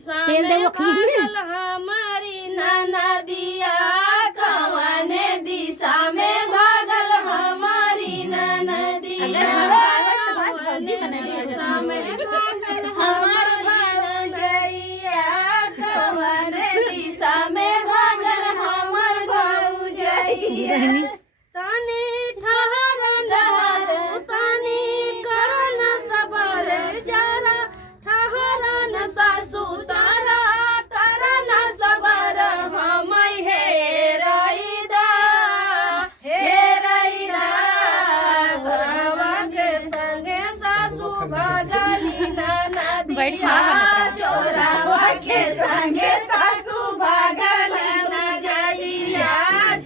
दिशा में भागल हमारी ननदिया कवन दिशा में भागल हमारी ननदिया कवन दिशा में भागल हमारी भौजैया कवन दिशा में भागल हमर भौजैया तानी ठहर नहर तानी करन सबर जरा ठहर न सासु तारा करन सबर हम हे रईदा घरवा के संगे सासु भागली ननदिया चोरावा के संगे सासु भागल नजरिया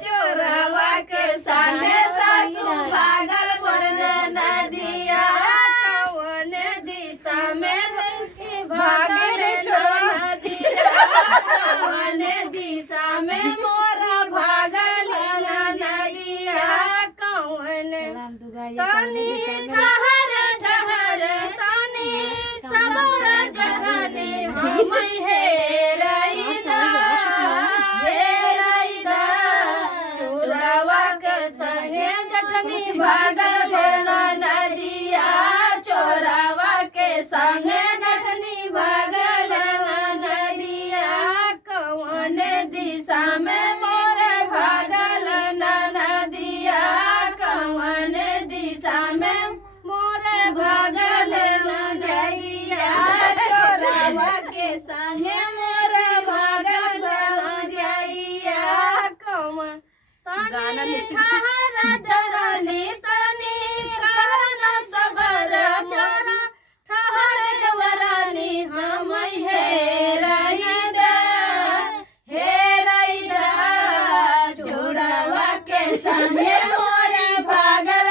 चोरावा के संगे सासु भागल मोर नदिया कवन दिशा में भागल नदिया कवन दिशा में मोरा भागल नदिया कवन तानी ठहर ठहर तानी सबर जहने हम हे रईदा चोरावा के संगे जटनी भागल नदिया चोरावा के संगे जटनी भागल नदिया कवन दिशा में मोरे भागल नदिया कवन दिशा में मोरे भागल नदिया चोरावा के संगे मोरे भागल नदिया कवन तानी ठहर धरनी तानी करन सबर जरा ठहर गवरानी हम हे रईदा चोरावा के संगे मोरे भागल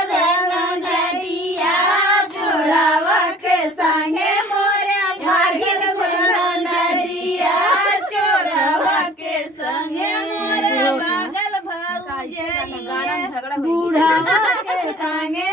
नदिया चोरावा के संगे मोरे भागल नदिया चोरावा के संगे मोरे भागल भौजैया बूढ़ावा के संगे